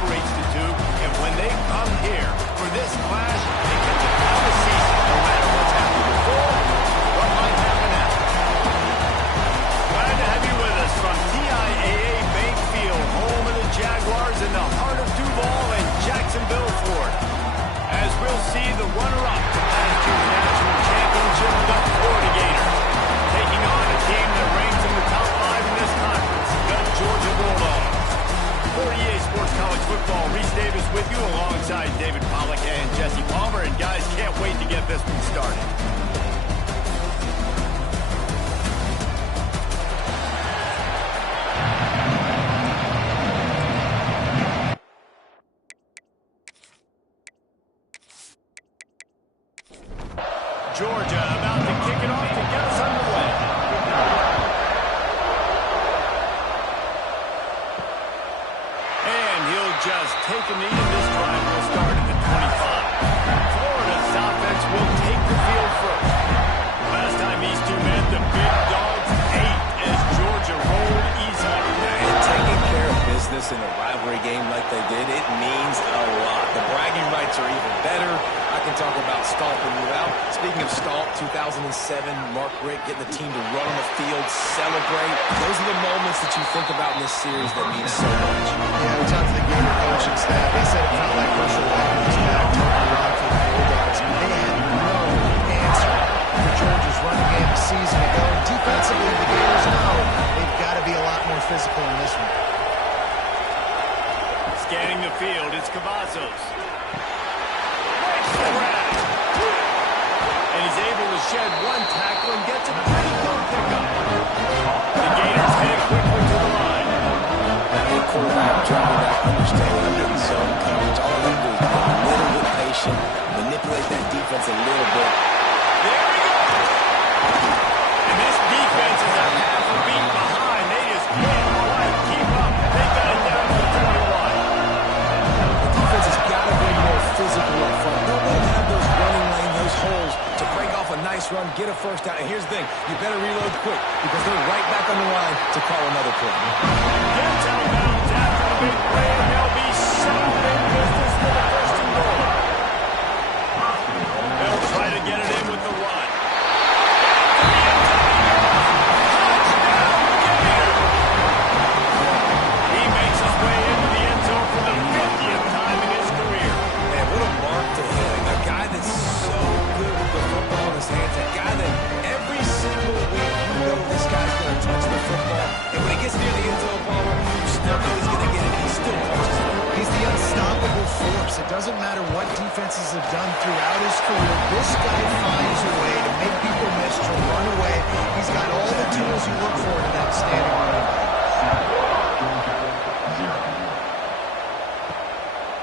separates the two, and when they come here for this clash, they can defend the season no matter what's happened before, what might happen after. Glad to have you with us from TIAA Bank Field, home of the Jaguars in the heart of Duval and Jacksonville, Florida. As we'll see the runner-up to last year's national championship, the Florida Gators, taking on a team that ranks in the top 5 in this conference, the Georgia Bulldogs. For EA Sports College Football, Reese Davis with you alongside David Pollack and Jesse Palmer. And guys, can't wait to get this one started. Georgia about to kick it off to get us underway. And he'll just take a knee, and this drive will start at the 25. Florida's offense will take the field first. Last time these two met, the big dogs ate as Georgia rolled easily. And taking care of business in a rivalry game like they did, it means a lot. The bragging rights are even better. I can talk about stomping you out. Speaking of stomp, 2007, Mark Richt getting the team to run on the field, celebrate. Those are the moments that you think about in this series that mean so much. Yeah, we talked to the Gator coaching staff. They said it felt like Russell Wagner was back turning around for the Bulldogs. I mean, they had no answer for Georgia's running game a season ago. And defensively, the Gators know they've got to be a lot more physical in this one. Scanning the field, it's Cavazos. And he's able to shed one tackle and gets a pretty good pickup. The Gators head quickly to the line. Any quarterback, dropping back, understanding I'm getting zone coverage. All I have to do is be a little bit patient, manipulate that defense a little bit. There we go! And this defense is a half a beat behind. They just can't quite keep up. They got it down to the 21. The defense has got to be more physical up front. Don't let them have those running lane, those holes to break off a nice run, get a first down. And here's the thing, you better reload quick because they're right back on the line to call another play. Gets out of bounds after the big play, and they'll be shut in business for the first and goal. They'll try to get it in with the run. He makes his way into the end zone for the 50th time in his career. Man, what a mark to him. A guy that's so good with the football in his hands. A guy that every single week you know this guy's going to touch the football. And when he gets near the end zone, Palmer, you still know he's going to get it. He still punches it. He's the unstoppable force. It doesn't matter what defenses have done throughout his career. This guy finds a way to make people miss, to run away. He's got all the tools you look for in an outstanding running back.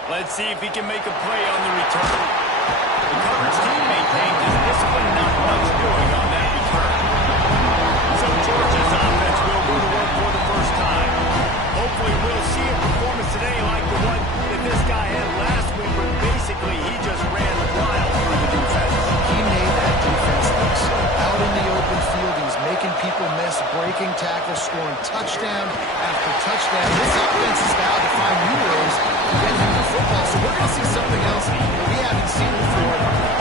Let's see if he can make a play on the return. The coverage team maintained his discipline, not much doing on that return. So Georgia's offense will do the work for the first time. Hopefully we'll see a performance today like the one that this guy had last week, where basically he just ran wild through the defense. He made that defense look so. Out in the open field, he's making people miss, breaking tackles, scoring touchdown after touchdown. This offense has vowed to find new ways to get him the football. So we're going to see something else we haven't seen before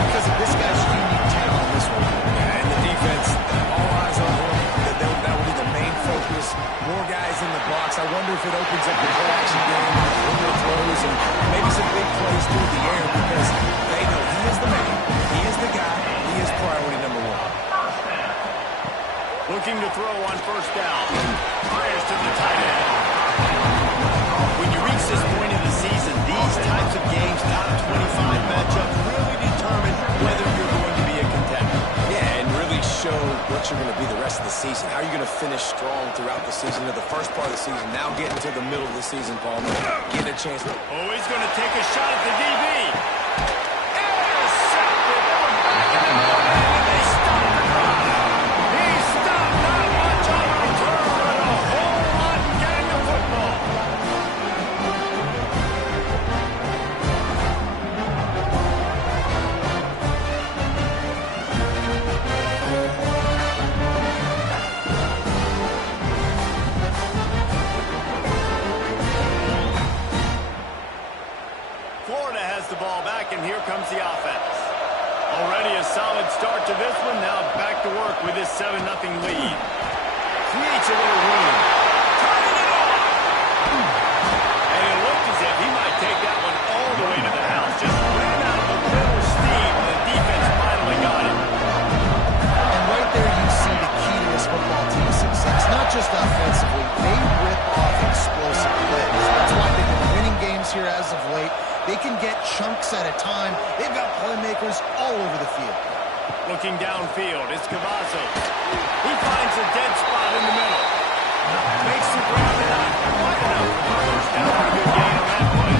because of this guy's unique talent in this one. Yeah, and the defense, all eyes on him. That will be the main focus. More guys in the box. I wonder if it opens up the play-action game, window throws, and maybe some big plays through the air because they know he is the man. He is the guy. He is priority number one. Looking to throw on first down. Fires to the tight end. When you reach this point in the season, these types of games, top 25 matchups, really determine whether you're going to be a contender. Yeah, and really show what you're going to be the rest of the season. How are you going to finish strong throughout the season, to the first part of the season, now getting to the middle of the season, Palmer, getting a chance. Oh, he's going to take a shot at the DB. Intercepted. They were back in the moment, and they stopped the drive. He stopped not much on the return, but a whole lot getting the football. to this one. Now back to work with this 7-0 lead. Creates a little room. Turning it off. And it looked as if he might take that one all the way to the house. Just ran out of a little steam. The defense finally got it. And right there you see the key to this football team's success. Not just offensively, they rip off explosive plays. That's why they've been winning games here as of late. They can get chunks at a time. They've got playmakers all over the field. Looking downfield, it's Cavazos. He finds a dead spot in the middle. Makes the ground and out wide enough for the first down. A good gain on that play.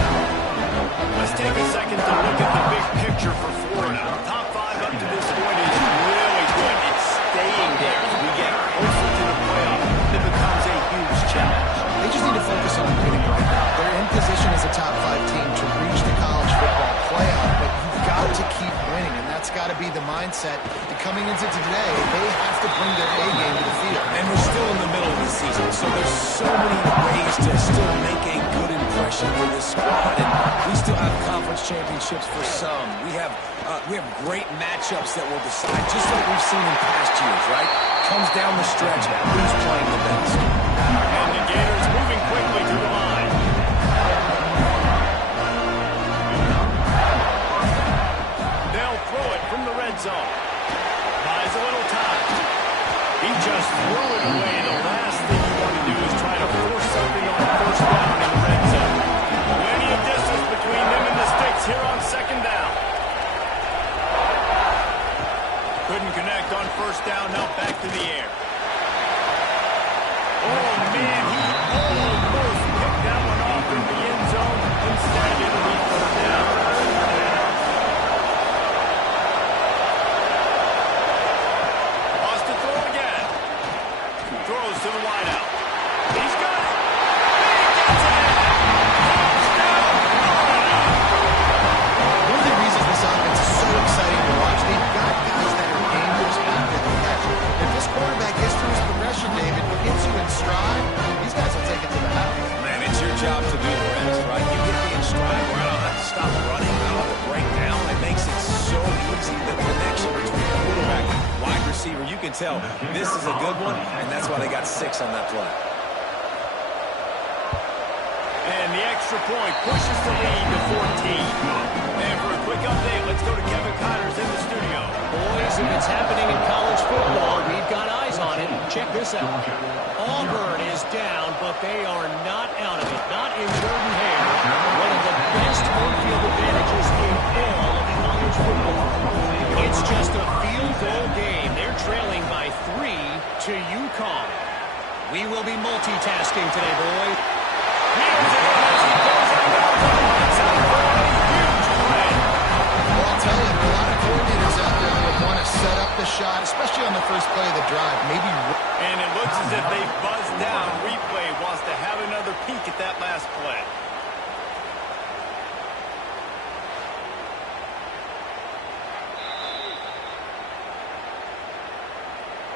Let's take a second to look at the big picture for Florida. Top 5 up to this point is really good. It's staying there as we get closer to the playoff. It becomes a huge challenge. They just need to focus on winning right now. They're in position as a top 5 team to reach the college football playoff, but you've got to keep winning, and that's got to be the mindset. And coming into today, they have to bring their A game to the field. And we're still in the middle of the season, so there's so many ways to still make a good impression for this squad, and we still have conference championships for some. We have great matchups that will decide, just like we've seen in past years, right? Comes down the stretch, who's playing the best. And the Gators moving quickly to the line. They'll throw it from the red zone. Buys a little time. He just threw it away. The last thing you want to do is try to force something on first down in the red zone. Plenty of distance between them and the sticks here on second down. Couldn't connect on first down. Now back to the air. Oh, man, he almost picked that one off in the end zone. Instead, it'll be third down. Lost to throw again. Throws to the wideout. He's got it. He gets it. Touchdown, Florida. One of the reasons this offense is so exciting to watch, they've got guys that are dangerous after the catch. If this quarterback gets through his progression, David, gets you in stride, these guys will take it to the house. Man, it's your job to do the rest, right? You get me in stride where I don't have to stop running, I don't have to break down. It makes it so easy, the connection between the quarterback and wide receiver. You can tell this is a good one, and that's why they got 6 on that play. And the extra point pushes the lead to 14. And for a quick update, let's go to Kevin Connors in the studio. Boys, if it's happening in college football, we've got eyes on it. Check this out. Auburn is down, but they are not out of it. Not in Jordan Hare. One of the best home field advantages in all of college football. It's just a field goal game. They're trailing by 3 to UConn. We will be multitasking today, boy. Well, I'll tell you, there are a lot of coordinators out there that want to set up the shot, especially on the first play of the drive. Maybe. And it looks as if they buzzed down. Replay wants to have another peek at that last play.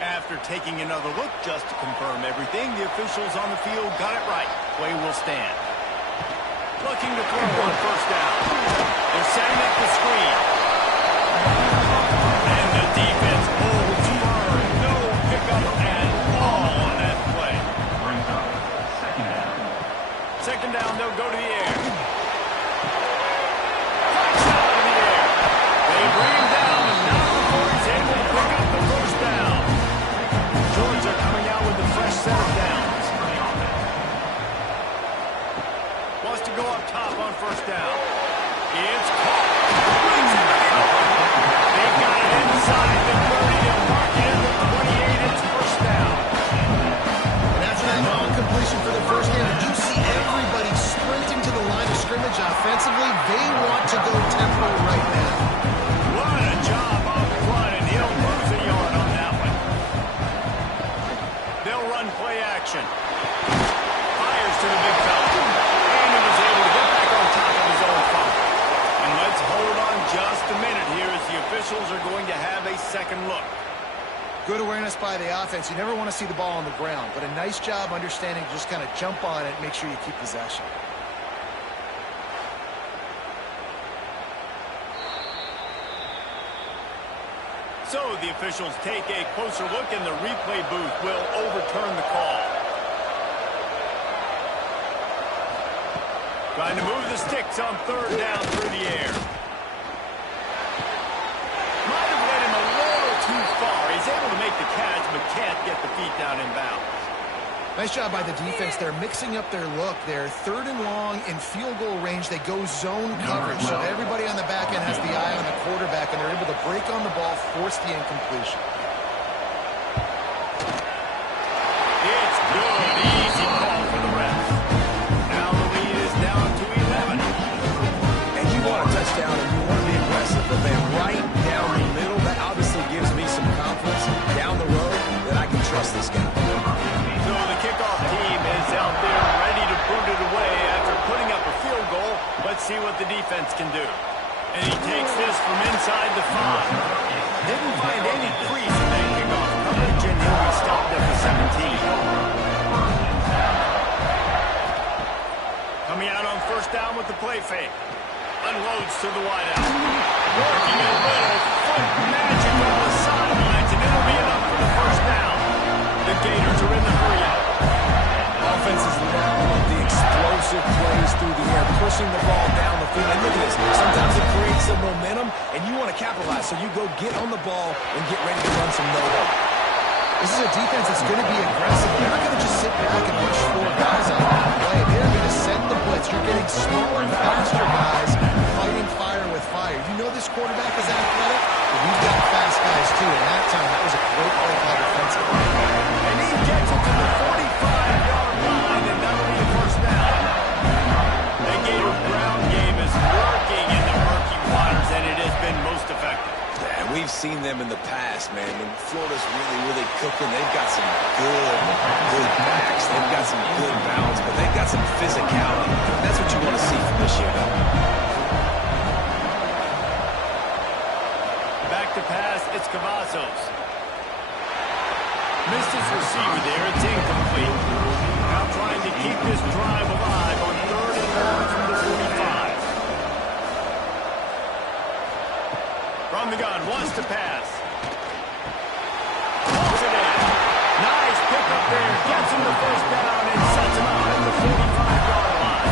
After taking another look just to confirm everything, the officials on the field got it right. Play will stand. Looking to throw on first down. They're setting up the screen. And the defense holds firm. No pickup at all on that play. Second down, they'll go to the air. Touchdown in the air. They bring him down, and now before he's able to pick up the first down. Georgia coming out with a fresh set of downs. Wants to go up top on first down. It's caught. They've got it inside the 30. They'll mark it in the 28. It's first down. And after that long completion for the first down, did you see everybody sprinting to the line of scrimmage offensively? They want to go tempo right now. What a job up front, and he'll lose a yard on that one. They'll run play action. Fires to the big fella. And he was able to get back on top of his own fumble. And let's hold on just a minute here as the officials are going to have a second look. Good awareness by the offense. You never want to see the ball on the ground, but a nice job understanding to just kind of jump on it, make sure you keep possession. So the officials take a closer look, and the replay booth will overturn the call. Trying to move the sticks on third down through the air. Might have led him a little too far. He's able to make the catch, but can't get the feet down in bounds. Nice job by the defense. They're mixing up their look. They're third and long in field goal range. They go zone coverage. So everybody on the back end has the eye on the quarterback, and they're able to break on the ball, force the incompletion. It's good. Easy call for the ref. Now the lead is down to 11. And you want a touchdown and you want to be aggressive, but then right down the middle, that obviously gives me some confidence down the road that I can trust this guy. So the kickoff team is out there ready to boot it away after putting up a field goal. Let's see what the defense can do. And he takes this from inside the 5. Didn't find any crease in that kickoff coverage, and he'll be stopped at the 17. Coming out on first down with the play fake. Unloads to the wideout. Working a little foot magic on the sidelines, and it'll be enough for the first down. The Gators are in the 3-out. Offenses love the explosive plays through the air, pushing the ball down the field. And look at this. Sometimes it creates some momentum, and you want to capitalize. So you go get on the ball and get ready to run some no-huddle. This is a defense that's going to be aggressive. They're not going to just sit back and rush 4 guys on that play. They're going to send the blitz. You're getting smaller, faster guys fighting fire with fire. You know this quarterback is athletic, but we've got fast guys too. And that time, that was a great play by defensively. And he gets it to the 45-yard line, and that'll be a first down. The Gators ground game is working in the murky waters, and it has been most effective. And we've seen them in the past, man. When Florida's really cooking, they've got some good backs. They've got some good balance, but they've got some physicality. That's what you want to see from this unit. Back to pass, it's Cavazos. Missed his receiver there, it's incomplete. Now trying to keep this drive alive on third and long from the 45. From the gun, wants to pass. Pulls it in. Nice pick up there, gets him the first down and sets him out at the 45-yard line.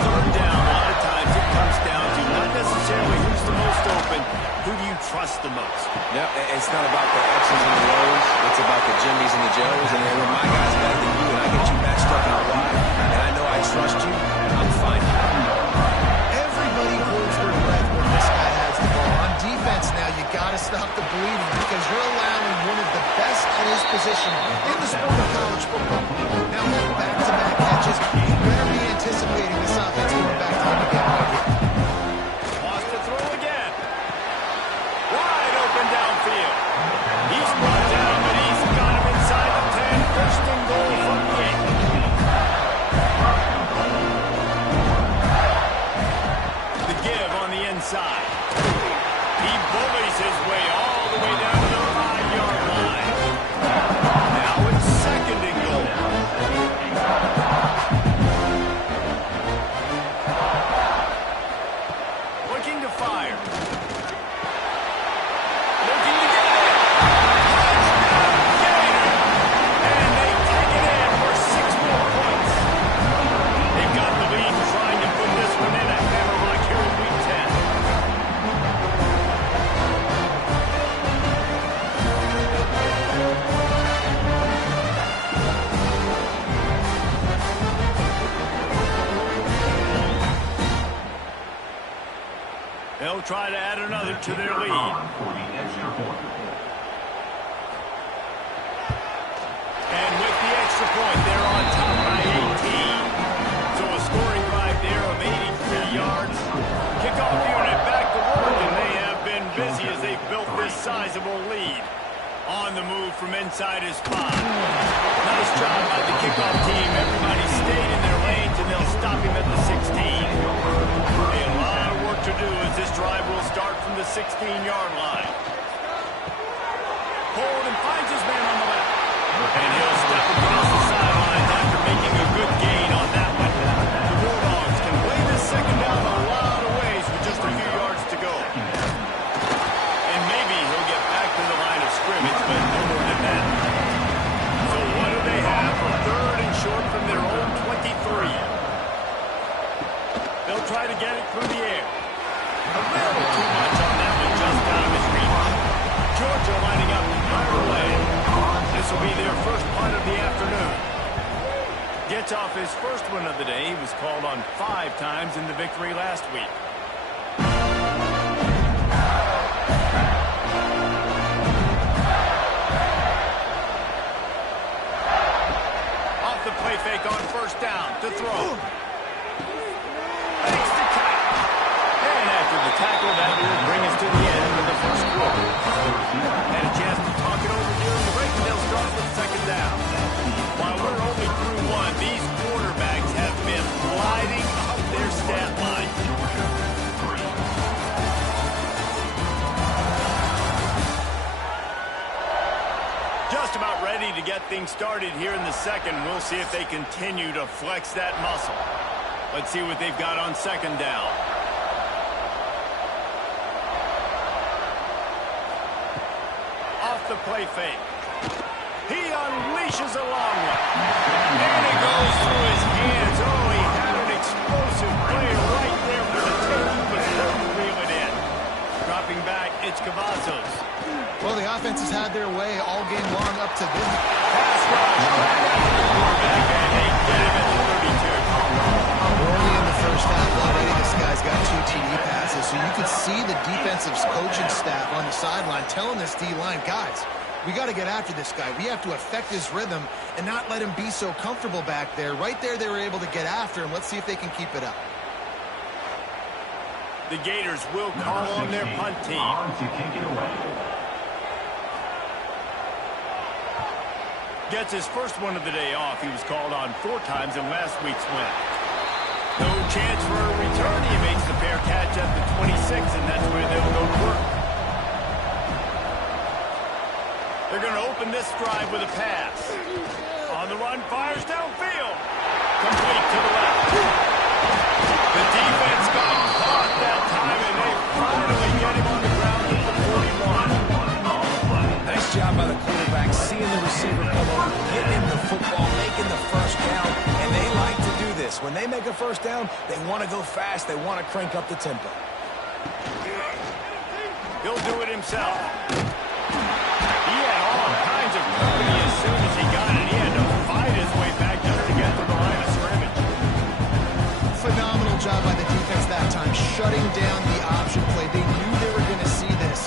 Third down, a lot of times it comes down to not necessarily who's the most open, who do you trust the most? Yeah, it's not about the X's and the O's. It's about the Jimmys and the Joes. And when my guy's better than you and I get you matched up out wide, and I know I trust you, I'm fine. Everybody holds their breath when this guy has the ball. On defense now, you got to stop the bleeding because you're allowing one of the best at his position in the sport of college football. Now having back-to-back catches, you better be anticipating this offense going back to him again right here. Wants to throw again. Wide open downfield. He's brought down, but he's got him inside the 10. First and goal from the 8. The give on the inside. He bullies his way all the way down to the 5-yard line. Now it's second and goal. Looking to fire. Looking to get it. Touchdown, Gator. And they take it in for 6 more points. They've got the lead and trying to put this one in a hammer like here in week 10. They'll try to add another to their lead. And with the extra point, they're on top by 18. So a scoring drive there of 83 yards. Kickoff unit back to work, and they have been busy as they've built this sizable lead. On the move from inside his 5. Nice job by the kickoff team. Everybody stayed in their lanes, and they'll stop him at the 16. A lot of work to do as this drive will start from the 16-yard line. Hold and finds his man on the left. And he'll step across the sidelines after making a good gain on that one. The Bulldogs can play this second down a lot of ways with just a few yards to go. And make Gets off his first one of the day. He was called on 5 times in the victory last week. Off the play fake on first down to throw. Makes the catch. And after the tackle, that will bring us to the end of the first quarter. Had a chance to talk it over during the break, and they'll start with second down. While we're only through one, these quarterbacks have been lighting up their stat line. Just about ready to get things started here in the second. We'll see if they continue to flex that muscle. Let's see what they've got on second down. Off the play fake. He unleashes a long one. And it goes through his hands. Oh, he had an explosive play right there for the take, but couldn't reel it in. Dropping back, it's Cavazos. Well, the offense has had their way all game long up to this. Pass rush. Quarterback, and they get him at the 32. We're only in the first half already. This guy's got 2 TD passes, so you could see the defensive coaching staff on the sideline telling this D-line, guys, we got to get after this guy. We have to affect his rhythm and not let him be so comfortable back there. Right there, they were able to get after him. Let's see if they can keep it up. The Gators will call on their punt team. Gets his first one of the day off. He was called on 4 times in last week's win. No chance for a return. He makes the fair catch at the 26, and that's where they'll go to work. They're going to open this drive with a pass. On the run, fires downfield. Complete to the left. The defense got caught that time, and they finally get him on the ground at the 41. Nice job by the quarterback, seeing the receiver come over, getting him the football, making the first down, and they like to do this. When they make a first down, they want to go fast. They want to crank up the tempo. He'll do it himself. He had all kinds of company as soon as he got it. He had to fight his way back just to get to the line of scrimmage. Phenomenal job by the defense that time, shutting down the option play. They knew they were going to see this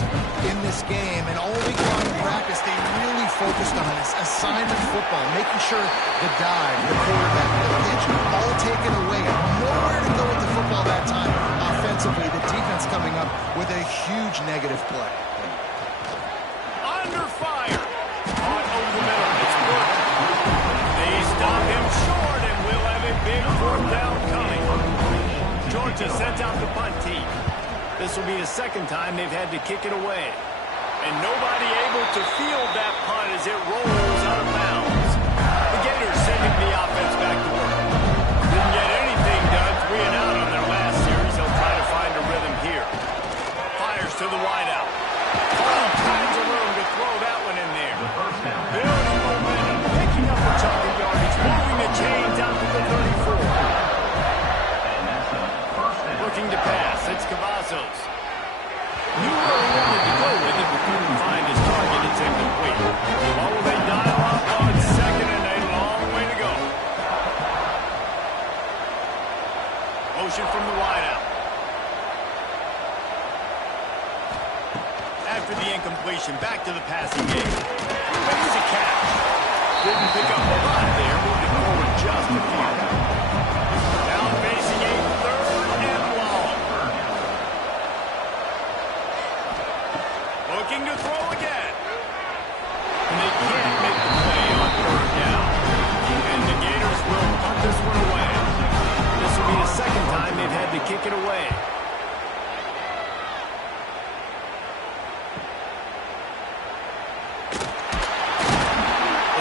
in this game, and all week long in practice, they really focused on this assignment football, making sure the dive, the quarterback, the pitch, all taken away. Nowhere to go with the football that time. Offensively, the defense coming up with a huge negative play. Under fire. Caught over the middle. It's working. They stop him short, and we'll have a big 4th down coming. Georgia sends out the punt team. This will be the second time they've had to kick it away. And nobody able to field that punt as it rolls out of bounds. The Gators sending the offense back to work. Didn't get anything done. 3 and out on their last series. They'll try to find a rhythm here. Fires to the wideout. All kinds of room to throw that one in there. Building momentum, picking up a chunk of yardage, moving the chains out to the 34. Looking to pass, it's Cavazos. Knew where he wanted to go with it, but couldn't find his target. It's incomplete. What will they dial up on second, and a long way to go. Motion from the wideout. After the incompletion, back to the passing game. Makes a catch. Didn't pick up a lot there, moving forward just a few. Now facing a 3rd and long. Looking to throw again. And they can't make the play on 3rd down. And the Gators will punt this one away. This will be the second time they've had to kick it away.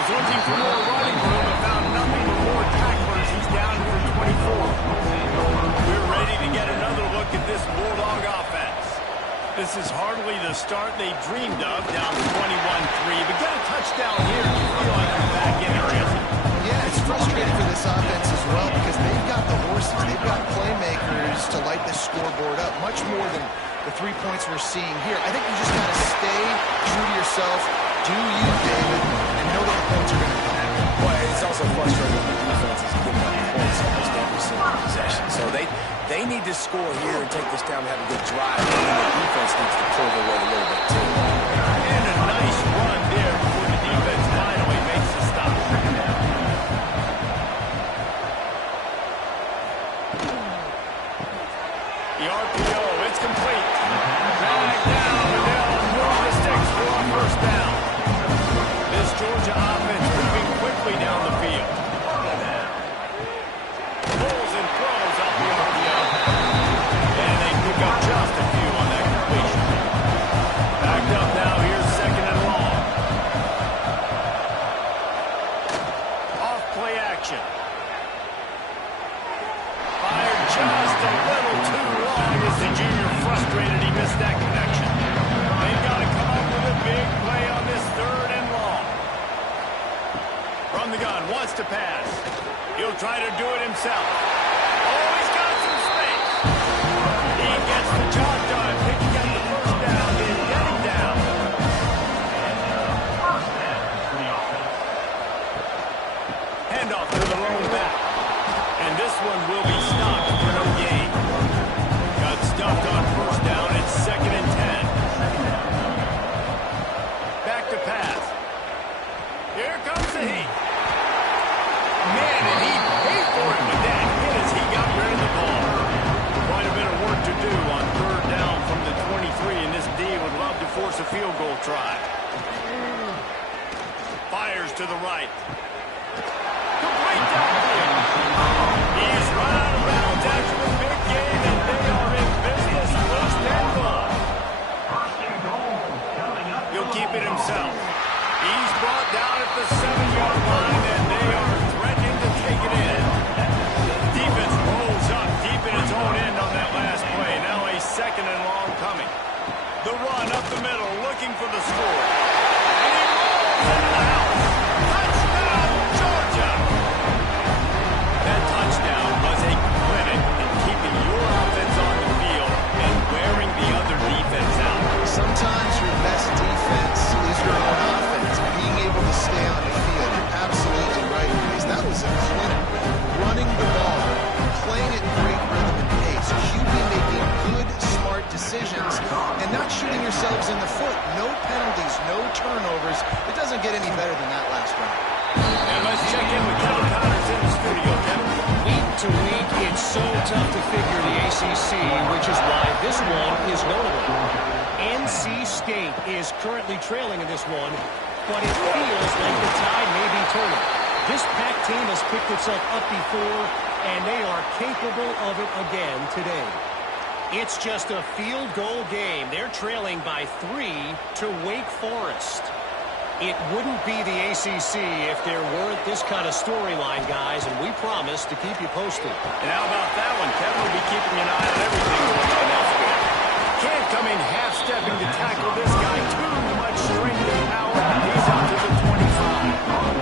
Looking for more running room, but found nothing but more tacklers. He's down for 24. We're ready to get another look at this Bulldog offense. This is hardly the start they dreamed of, down 21-3. But get a touchdown here, you feel like you're back in it, isn't it? Yeah, it's frustrating for this offense as well because they've got the horses, they've got playmakers to light this scoreboard up, much more than the 3 points we're seeing here. I think you just got to stay true to yourself, do you, David, and know that the points are going to come. Well, it's also frustrating when the defense is giving up points almost every single possession. So they need to score here and take this down and have a good drive. And the defense needs to pull their weight a little bit, too. And a nice run there before the defense finally makes the stop. The RPO, it's complete. Dragged down, and they'll move the sticks for a first down. This Georgia offense moving quickly down the field. Pulls and throws out the RPO. And they pick up just a few on that completion. Backed up now, here's second and long. Off play action. Fired just a little too long as the junior frustrated he missed that connection. They've got to come up with a big play on this third and long. From the gun, wants to pass. He'll try to do it himself. Oh, he's got some space. He gets the job done, picking up the first down and getting down. Handoff to the lone back. And this one will be stopped for no gain. Got stuffed on first down. It's second and 10. Back to pass. Here comes the heat. Man, and he paid for it with that hit as he got rid of the ball. Quite a bit of work to do on third down from the 23, and this D would love to force a field goal try. Fires to the right. Complete downfield. He's run out of bounds after the big game, and they are in business first and goal. He'll keep it himself. He's brought down at the 7-yard line, and they are threatening to take it in. Defense rolls up deep in its own end on that last play. Now a second and long coming. The run up the middle, looking for the score. And he rolls into the house. Touchdown, Georgia! That touchdown was a clinic in keeping your offense on the field and wearing the other defense out. Sometimes your best defense is your own offense. Being able to stay on the field. You're absolutely right, Reese. That was a clinic. Running the ball, playing at great rhythm and pace. QB making good, smart decisions, and not shooting yourselves in the foot. No penalties, no turnovers. It doesn't get any better than that last round. And let's check in with Kevin Connors in the studio, Kevin. Week to week, it's so tough to figure the ACC, which is why this one is notable. NC State is currently trailing in this one, but it feels like the tide may be turning. This Pac team has picked itself up before, and they are capable of it again today. It's just a field goal game. They're trailing by 3 to Wake Forest. It wouldn't be the ACC if there weren't this kind of storyline, guys, and we promise to keep you posted. And how about that one? Kevin will be keeping an eye on everything going on elsewhere. Can't come in half-stepping to tackle this guy. Too much strength and power. He's out to the 25.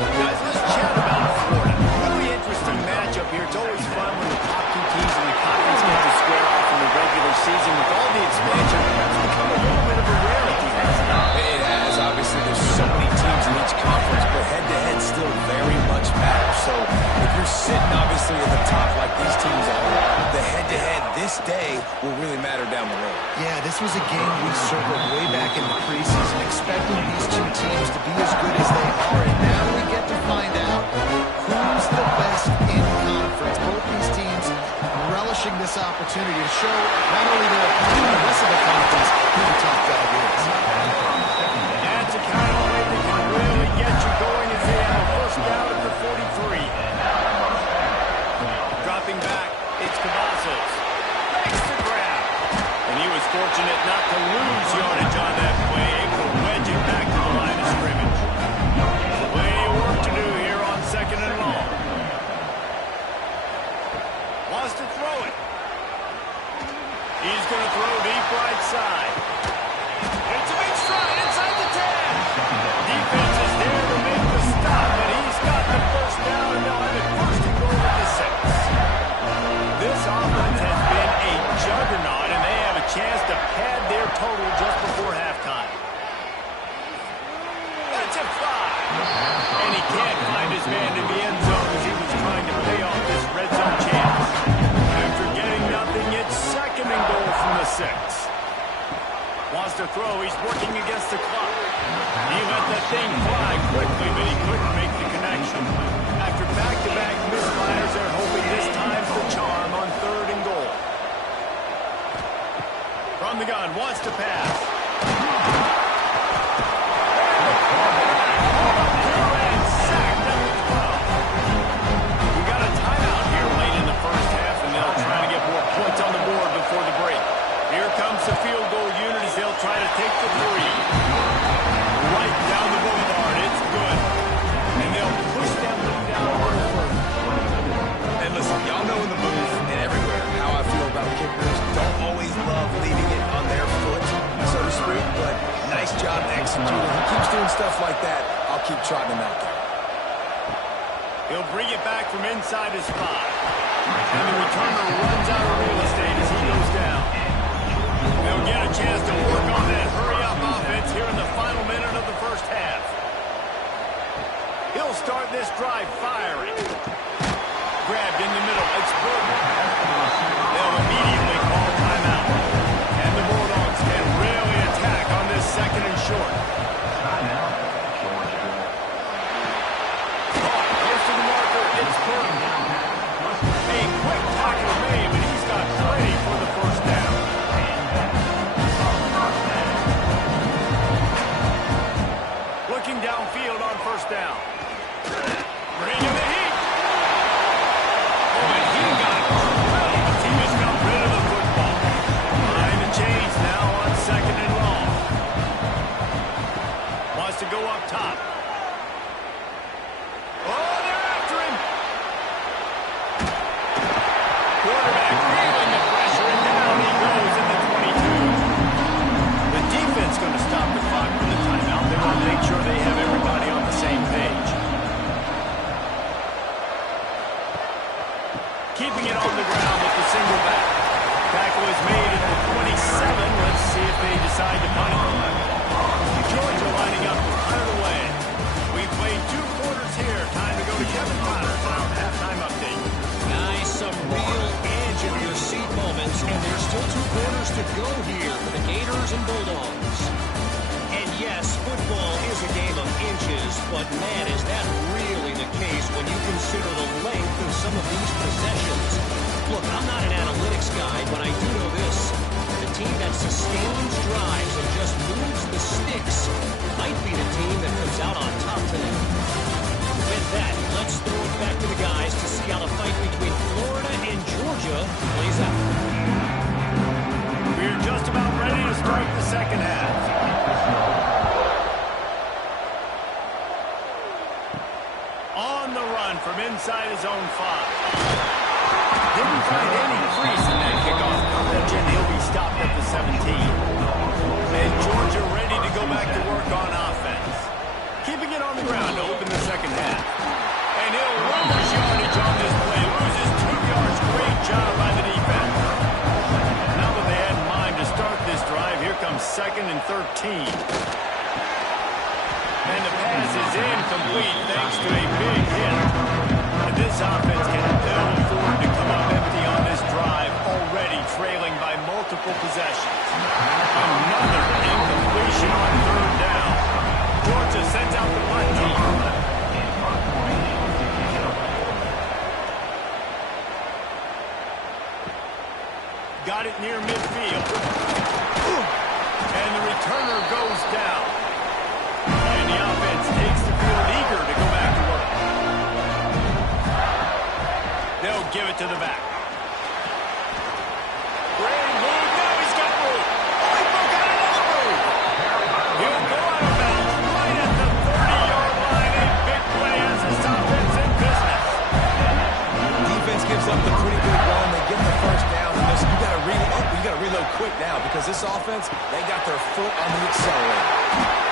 Guys, let's chat about Florida. Really interesting matchup here. It's always fun when the top two teams in the conference get to square off in the regular season. With all the expansion, it's become a little bit of a rarity, hasn't it? It has. Obviously, there's so many teams in each conference, but head-to-head still very much matters. So if you're sitting, obviously, at the top like these teams are, the head-to-head this day will really matter down the road. Yeah, this was a game we circled way back in the preseason, expecting these two teams to be as good as they are, and now we get to find out who's the best in conference. Both these teams relishing this opportunity to show not only their opponent, but the rest of the conference who the top dog is. That's a kind of play that can really get you going as they have a first down at the 43. Dropping back, it's Cavazos. Makes the grab. And he was fortunate not to lose yardage on that play. Able to wedge it back to the line of scrimmage. Plenty of work to do here on second and long. Wants to throw it. He's going to throw deep right side. It's a big stride inside the 10. Defense is there to make the stop, but he's got the first down, and they'll have it first and goal at the 6. This offense has been a juggernaut, and they have a chance to pad their total just before halftime. That's a 5. And he can't find man in the end zone as he was trying to pay off this red zone chance. After getting nothing, it's 2nd and goal from the 6. Wants to throw. He's working against the clock. He let that thing fly quickly, but he couldn't make the connection. After back-to-back misfires, they're hoping this time's the charm on 3rd and goal. From the gun, wants to pass. And sacked at the 12. We got a timeout here late in the first half, and they'll try to get more points on the board before the break. Here comes the field goal unit as they'll try to take the 3. Right down the boulevard. It's good. And they'll push that one down a little further. And listen, y'all know in the booth and everywhere how I feel about kickers. Don't always love leaving it on their foot, so to speak, but nice job executing. He keeps doing stuff like that. I'll keep trotting him out there. He'll bring it back from inside his 5. And the returner runs out of real estate as he goes down. They'll get a chance to work on that hurry-up offense here in the final minute of the first half. He'll start this drive firing. Grabbed in the middle. It's Burton. They'll immediately call timeout. And the Bulldogs can really attack on this 2nd and short. Close to the marker. It's Burton. A quick tackle made, but he's got plenty for the first down. Looking downfield on 1st down. Bring him the heat. Oh, and he got well. The team has got rid of the football. Behind the chains now on 2nd and long. Wants to go up top. Oh, they're after him. Quarterback feeling the pressure, and down he goes in the 22. The defense going to stop the clock with the timeout. They want to make sure they have everybody on the same page. Keeping it on the ground with the single back. Tackle is made at the 27. Let's see if they decide to punt it. Georgia lining up to punt it away. We've played 2 quarters here. Time to go to Kevin Connors on our halftime update. Nice, some real edge in your seat moments, and there's still 2 quarters to go here for the Gators and Bulldogs. And yes, football is a game of inches, but man, is that really the case when you consider the length of some of these possessions. Look, I'm not an analytics guy, but I do know this. The team that sustains drives and just moves the sticks might be the team that comes out on top today. With that, let's throw it back to the guys to see how the fight between Florida and Georgia plays out. We're just about ready to start the 2nd half. On the run from inside his own 5. Didn't find any crease in that kickoff coverage, and he'll be stopped at the 17. And Georgia ready to go back to work on offense. Keeping it on the ground to open the 2nd half. And he'll lose yardage on this play. Loses 2 yards. Great job by the defense. Now that they had in mind to start this drive, here comes 2nd and 13. And the pass is incomplete thanks to a big hit. And this offense can ill afford to come up empty on this drive, already trailing by multiple possessions. Another incompletion on 3rd down. Georgia sends out the punt team. Got it near midfield. And the returner goes down. And the offense takes the field eager to go back to work. They'll give it to the back. Great move. Now he's got room. Oh, he broke out another move. He'll go out of bounds right at the 30-yard line. A big play as this offense in business. Defense gives up the pretty good run. They get the first down. And listen, you got to reload quick now because this offense, they got their foot on the accelerator.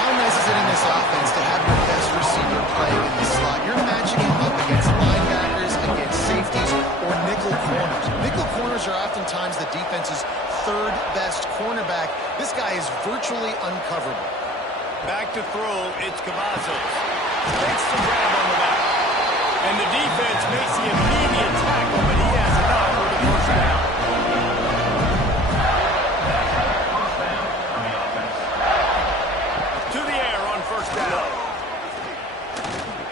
How nice is it in this offense to have your best receiver playing in the slot? You're matching him up against linebackers, against safeties, or nickel corners. Nickel corners are oftentimes the defense's 3rd best cornerback. This guy is virtually uncoverable. Back to throw, it's Cavazos. Makes the grab on the back. And the defense makes the immediate tackle, but he has enough for the first down. To the air on first down.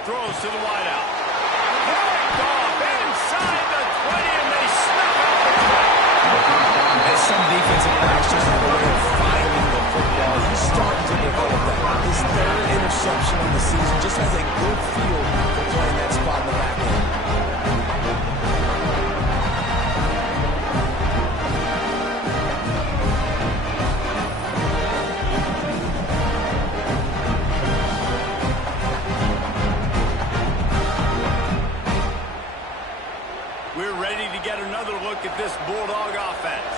Throws to the wideout. Picked off inside the 20, and they snap out the track. And some defensive backs just have a way of finding the football. He's starting to develop that. His third interception of the season just has a good feel for playing that spot in the back end. We're ready to get another look at this Bulldog offense.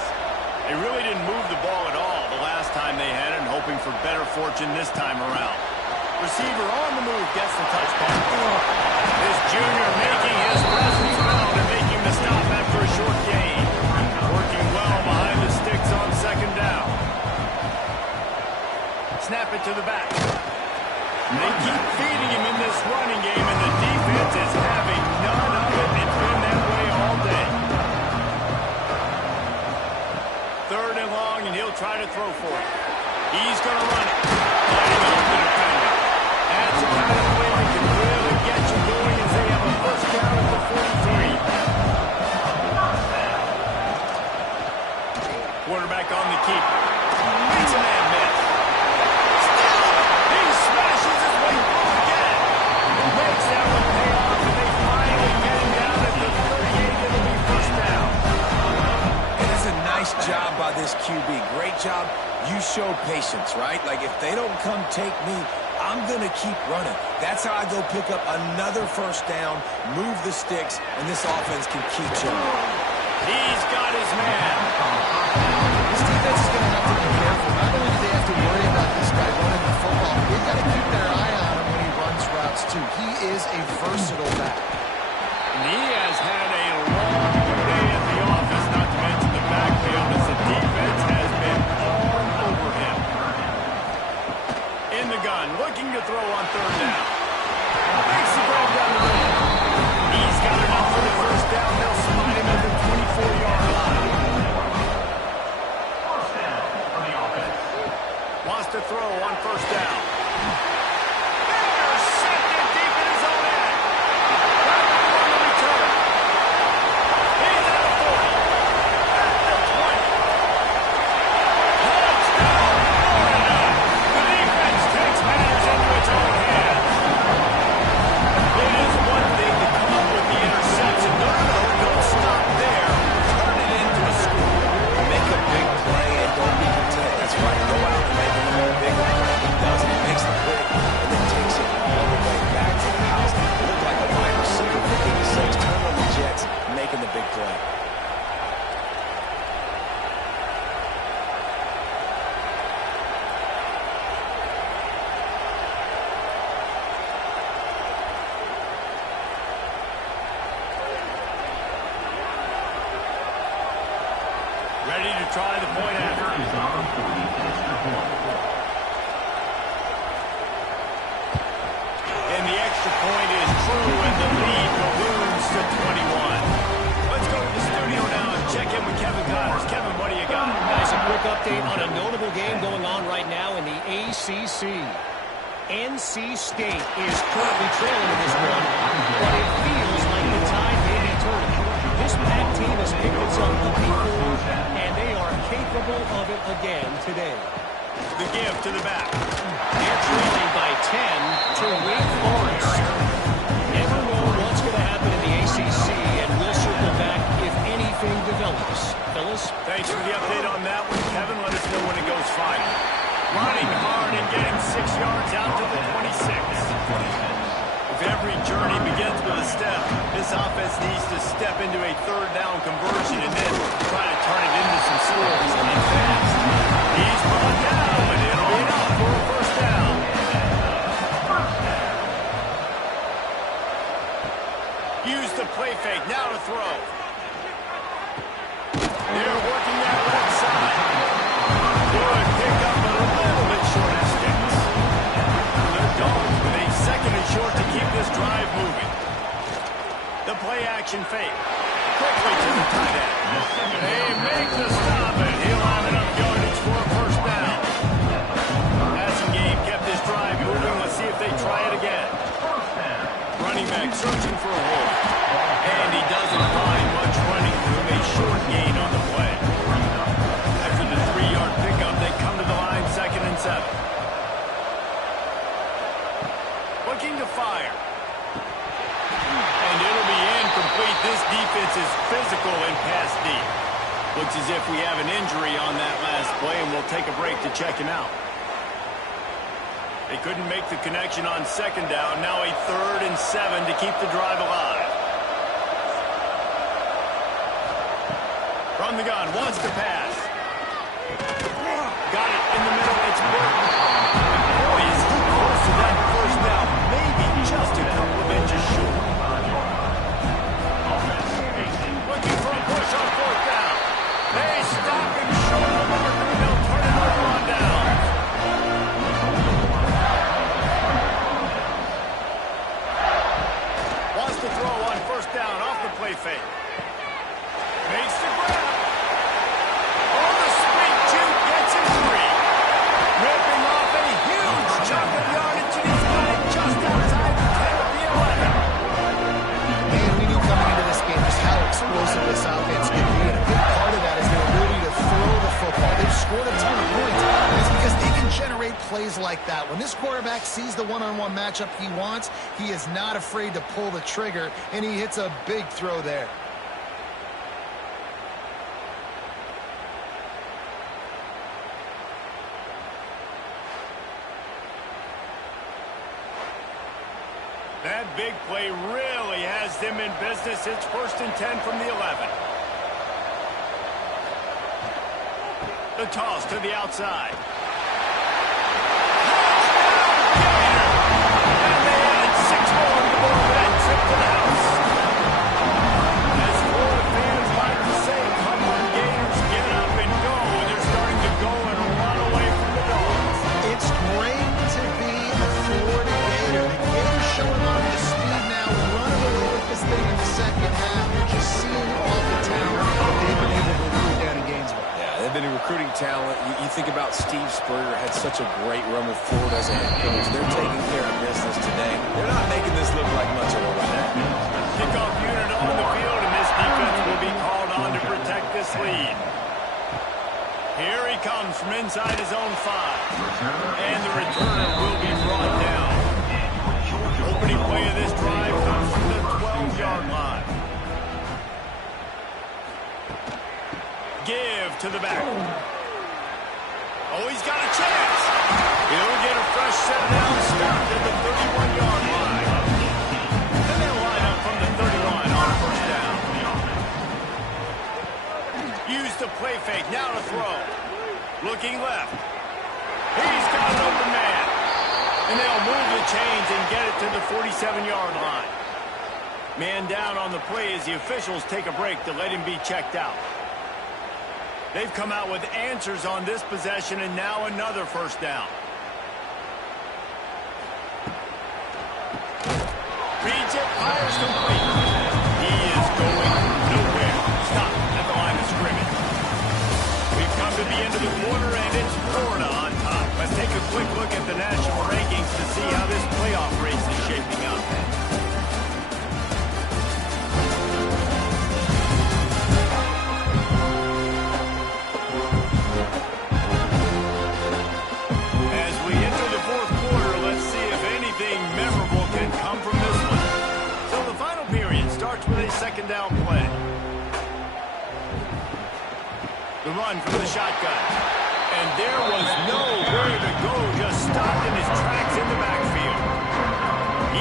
They really didn't move the ball at all the last time they had it, and hoping for better fortune this time around. Receiver on the move gets the touchdown. This junior making his presence felt and making the stop after a short gain. Working well behind the sticks on second down. Snap it to the back. They keep feeding him in this running game, and the defense is having none of it. It's been that way all day. Third and long, and he'll try to throw for it. He's going to run it. Lining up the defender. That's the kind of play that can really get you going as they have a first down at the 43. Quarterback on the keeper. Makes a man miss. Still, he smashes his way through again. Makes that one pay off, and they finally get him down at the 38. It'll be first down. And it's a nice job by this QB. Great job. You show patience, right? Like, if they don't come take me, I'm going to keep running. That's how I go pick up another first down, move the sticks, and this offense can keep chugging. He's got his man. This defense is going to have to be careful. Not only do they have to worry about this guy running the football, they've got to keep their eye on him when he runs routes, too. He is a versatile back. And he has had a long day at the office, not to mention the backfield, as the defense has been all over him. In the gun, looking to throw on third down. Makes the grab down the middle. He's got enough for the first down. They'll slide him at the 24-yard line. Wants to throw on first down. Intercepted deep in his own end. On the return. He's at the 40. At the 20. Touchdown, Florida. The defense takes matters into its own hands. It is one thing to come up with the interception. No, don't stop there. Turn it into a score. Make a big play and don't be content. That's right. Go out and make it a little bigger. He does it. He makes the pick and then takes it all the way back to the house. Look like a wide receiver for 86. Turn on the Jets, making the big play. Ready to try the point after. And the extra point is true, and the lead balloons to 21. Let's go to the studio now and check in with Kevin Connors. Kevin, what do you got? Guys, a quick update on a notable game going on right now in the ACC. NC State is currently trailing in this one, but it feels like the tide may be turning. This Pac team has picked itself up before, and they are capable of it again today. The give to the back. They're trailing by 10 to Wake Forest. Never know what's going to happen in the ACC, and we'll circle back if anything develops. Phyllis? Thanks for the update on that one, Kevin. Let us know when it goes final. Running hard and getting 6 yards out to the 26. If every journey begins with a step, this offense needs to step into a third down conversion and then try to turn it into some scores and fast. He's brought down, and it'll be enough for a first down. Use the play fake, now to throw. They're working that left side. Good pick up, but a little bit short of sticks. The Dogs with a second and short play-action fake. Quickly to the tight end. They make the stop, and he'll have enough yardage for a first down. Passing game kept this drive moving. Let's see if they try it again. Running back searching for a hole. And he doesn't find much running room. A short gain on the play. After the 3-yard pickup, they come to the line 2nd and 7. Looking to fire. And it'll be incomplete. This defense is physical and pass deep. Looks as if we have an injury on that last play, and we'll take a break to check him out. They couldn't make the connection on 2nd down. Now a 3rd and 7 to keep the drive alive. From the gun, wants to pass. Got it in the middle. It's Burton. Boy, is he close to that first down. Maybe just a couple of inches short. Looking for a push on 4th down. They stop him short of the marker, and they'll turn it over on down. Wants to throw on 1st down off the play fake. Makes the grab. Oh, the sweep juke gets him free. Ripping off a huge chunk of yardage, and he's got it just outside the 10 of the 11. Man, we knew coming into this game just how explosive this offense can be, and a big part of that is their ability to throw the football. They've scored a ton of points, and it's because they can generate plays like that. When this quarterback sees the one-on-one matchup he wants, he is not afraid to pull the trigger, and he hits a big throw there. That big play really has them in business. It's 1st and 10 from the 11. The toss to the outside. And they add 6 more to the board for that trip to the house. As Florida fans like to say, come on, Gators, get up and go. And they're starting to go and run away from the Dogs. It's great to be a Florida Gator. The Gators showing off the speed now, running away with this thing in the 2nd half. You're just seeing all the talent that they've been able to recruit down in Gainesville. Yeah, they've been recruiting talent. You think about Steve Spurrier, had such a great run with Florida as a head coach. They're taking care of business today. They're not making this look like much of a run. Kickoff unit on the field, and this defense will be called on to protect this lead. Here he comes from inside his own 5. And the returner will be brought down. Opening play of this drive comes from the 12-yard line. Give to the back. Oh, he's got a chance. He'll get a fresh set down, stopped at the 31-yard line. And they'll line up from the 31 on 1st down. Use the play fake, now to throw. Looking left. He's got an open man. And they'll move the chains and get it to the 47-yard line. Man down on the play as the officials take a break to let him be checked out. They've come out with answers on this possession, and now another 1st down. Reads it, fires complete. He is going nowhere. Stop at the line of scrimmage. We've come to the end of the quarter, and it's Florida on top. Let's take a quick look at the national rankings to see how this playoff race is shaping up. As we enter the 4th quarter, let's see if anything memorable can come from this one. So the final period starts with a 2nd down play. The run from the shotgun. And there was nowhere to go, just stopped in his tracks in the backfield.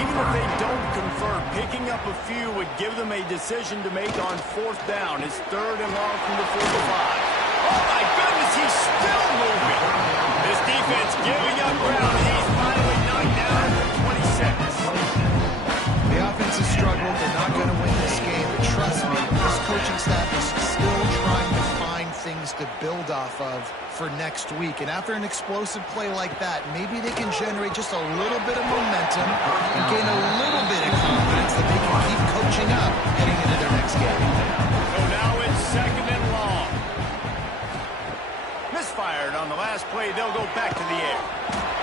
Even if they don't convert, picking up a few would give them a decision to make on 4th down. It's 3rd and long from the 45. Oh, my goodness, he's still moving. This defense giving up ground, and he's finally knocked down at the 26. The offense has struggled. They're not going to win this game. But trust me, this coaching staff is still trying to find things to build off of for next week. And after an explosive play like that, maybe they can generate just a little bit of momentum and gain a little bit of confidence that they can keep coaching up heading into their next game. So now it's 2nd and long. Misfired on the last play. They'll go back to the air.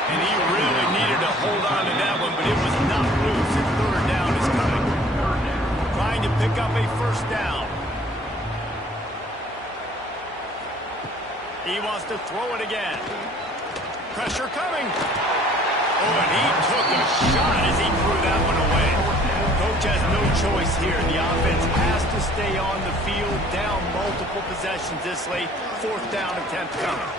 And he really needed to hold on to that one, but it was not loose, and 3rd down is coming. Trying to pick up a 1st down. He wants to throw it again. Pressure coming. Oh, and he took a shot as he threw that one away. Coach has no choice here. The offense has to stay on the field, down multiple possessions this late. 4th down attempt coming.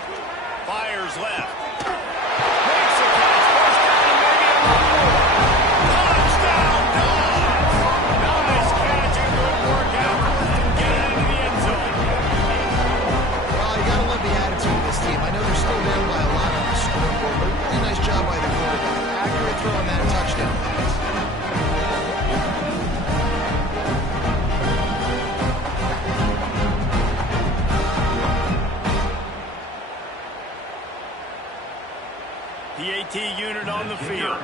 Fires left. Makes a catch. 1st down and maybe a lot more. Touchdown, Dogs! Nice catch and good work afterwards to get it into the end zone. Well, you got to love the attitude of this team. I know they're still down by a lot on the scoreboard, but really nice job by the quarterback. Accurate throw on that touchdown pass. PAT unit on the field.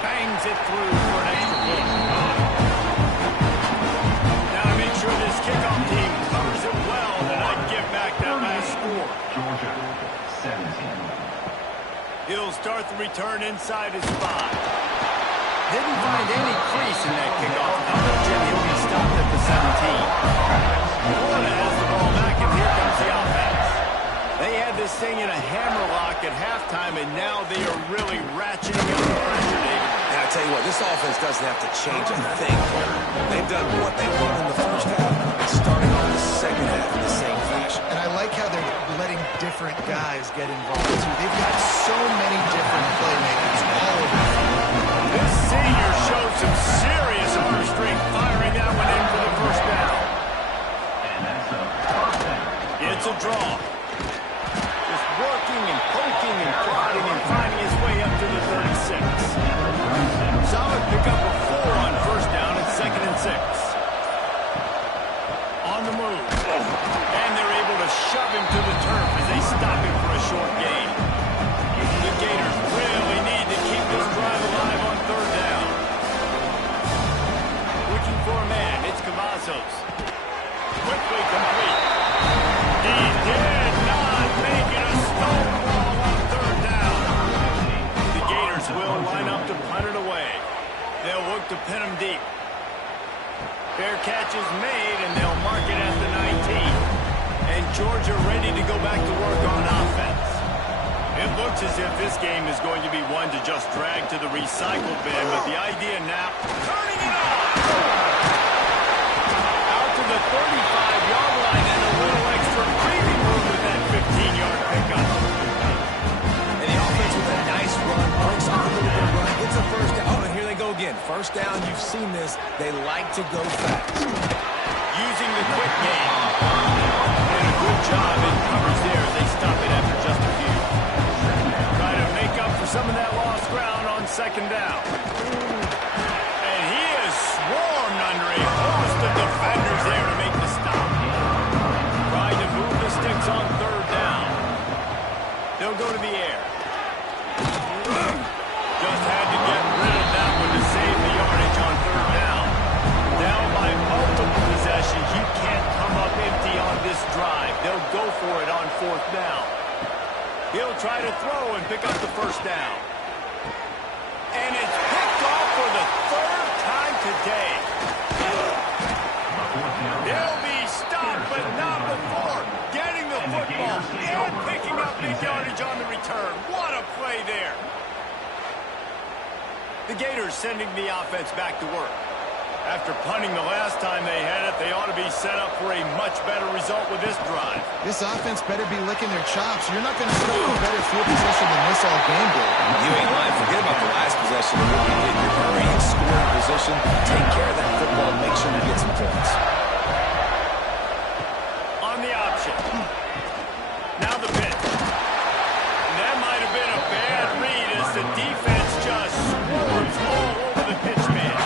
Bangs it through for an extra point. Now to make sure this kickoff team covers it well, and I'd give back that last score. Georgia, 17. He'll start the return inside his 5. Didn't find any crease in that kickoff. He'll be stopped at the 17. Florida has the ball back, and here comes the offense. They had this thing in a hammerlock at halftime, and now they are really ratcheting up the pressure, David. And I tell you what, this offense doesn't have to change a thing here. They've done what they want in the 1st half and starting on the 2nd half in the same fashion. And I like how they're letting different guys get involved, too. They've got so many different playmakers all over the field. This senior showed some serious arm strength firing that one in for the 1st down. It's a draw. Just working and poking and prodding and finding his way up to the 36. Solid pickup of 4 on 1st down and 2nd and 6. On the move. And they're able to shove him to the turf as they stop him for a short gain. The Gators really need to keep this drive alive on 3rd down. Looking for a man. It's Cavazos. Quickly complete. He did not make it a stonewall on 3rd down. The Gators will line up to punt it away. They'll look to pin him deep. Fair catch is made, and they'll mark it at the 19. And Georgia ready to go back to work on offense. It looks as if this game is going to be one to just drag to the recycle bin, but the idea now, turning it on! Out to the 35-yard line and a little extra breathing room with that 15-yard pickup. And the offense with a nice run, breaks off a little bit of run, gets a 1st down. Oh, and here they go again. 1st down, you've seen this. They like to go fast. Using the quick game. And a good job in covers there. They stop it after just a few. Try to make up for some of that lost ground on 2nd down. And he is swarmed under a host of defenders there to make the stop. Trying to move the sticks on 3rd down. They'll go to the air. Just had to get rid of that one to save the yardage on 3rd down. Down by multiple possessions. You can't come up empty on this drive. They'll go for it on 4th down. He'll try to throw and pick up the 1st down. And it's picked off for the 3rd time today. They'll be stopped, but not before getting the football and picking up big yardage on the return. What a play there. The Gators sending the offense back to work. After punting the last time they had it, they ought to be set up for a much better result with this drive. This offense better be licking their chops. You're not going to set up a better field position than this all game, Bill. You ain't lying. Forget about the last possession. You're already in scoring position. Take care of that football. Make sure you get some points. On the option. Now the pitch. That might have been a bad read as the defense just swarms all over the pitch man.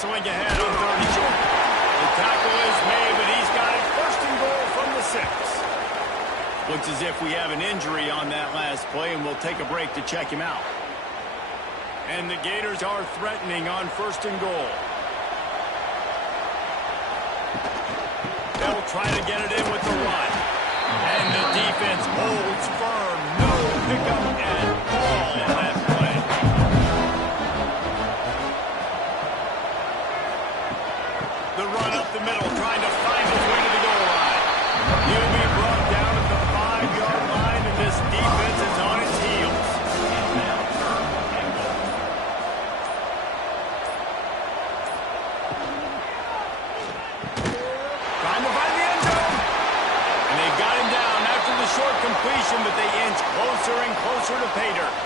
wrestling ahead on 30 short. The tackle is made, but he's got it first and goal from the 6. Looks as if we have an injury on that last play, and we'll take a break to check him out. And the Gators are threatening on first and goal. They'll try to get it in with the run. And the defense holds firm. No pickup at all on that play. The run up the middle, trying to find his way to the goal line. He'll be brought down at the 5-yard line, and this defense is on its heels. Trying to find the end zone. And they got him down after the short completion, but they inch closer and closer to pay dirt.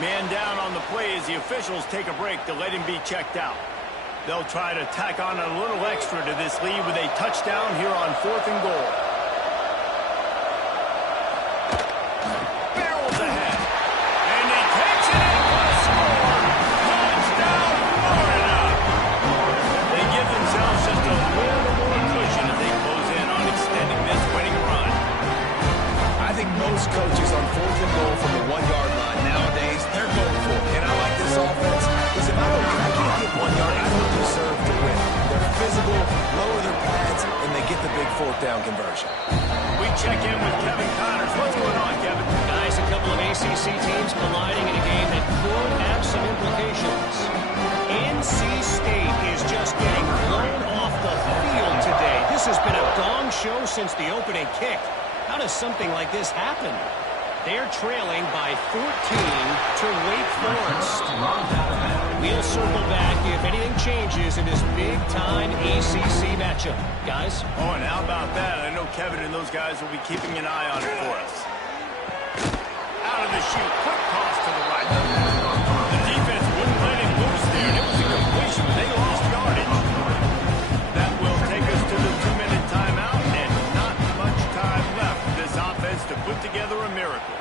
Man down on the play as the officials take a break to let him be checked out. They'll try to tack on a little extra to this lead with a touchdown here on 4th and goal. Barrels ahead. And he takes it in for a score. Touchdown, Florida. They give themselves just a little more cushion as they close in on extending this winning run. I think most coaches on 4th and goal from the 1-yard line nowadays, they're going for it. And I like this offense because if I can't get 1 yard, I don't deserve to win. They're physical, lower their pads, and they get the big 4th down conversion. We check in with Kevin Connors. What's going on, Kevin? Guys, a couple of ACC teams colliding in a game that could have some implications. NC State is just getting blown off the field today. This has been a gong show since the opening kick. How does something like this happen? They're trailing by 14 to Wake Forest. We'll circle back if anything changes in this big-time ACC matchup. Guys? Oh, and how about that? I know Kevin and those guys will be keeping an eye on it for us. Out of the chute. Quick toss to the right. The defense wouldn't let him loose there, and it was a completion, but they lost yardage. That will take us to the 2-minute timeout, and not much time left for this offense to put together a miracle.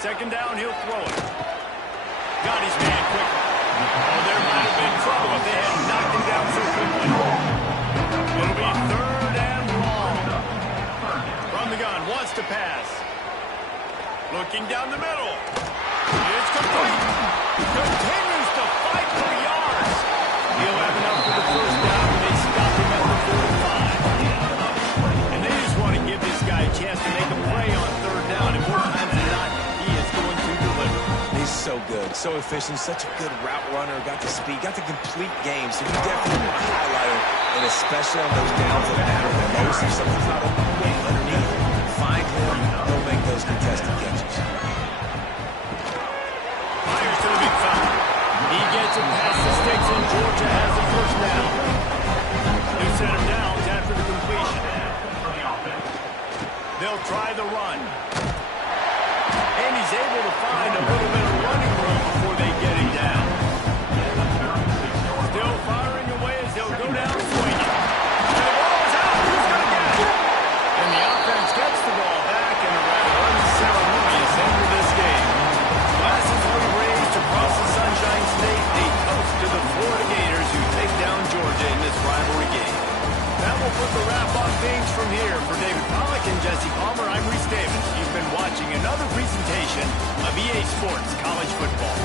Second down, he'll throw it. Got his man quickly. Oh, there might have been trouble if they hadn't knocked him down so quickly. It'll be 3rd and long. From the gun, wants to pass. Looking down the middle. It's complete. Continues to fight for yards. He'll have enough for the first down when they stop him at the 45. And they just want to give this guy a chance to make a play on 3rd down, and more times than not, he is going to deliver. He's so good, so efficient, such a good route runner, got the speed, got the complete game, so you definitely want to highlight him, and especially on those downs that matter the most. If something's not open underneath, find him, he'll make those contested catches. Fires to the big foul. He gets it past the sticks, and Georgia has the first down. New set of downs after the completion. They'll try the run. And he's able to find a little bit of running room before they get him down. Still firing away as they'll go down swinging. And the ball is out. Who's going to get it? And the offense gets the ball back in a rather unceremonious end of this game. Glasses will be raised across the Sunshine State. A toast to the Florida Gators who take down Georgia in this rivalry game. That will put the wrap on things from here. For David Pollack and Jesse Palmer, I'm Reese Davis. You've been watching another presentation of EA Sports College Football.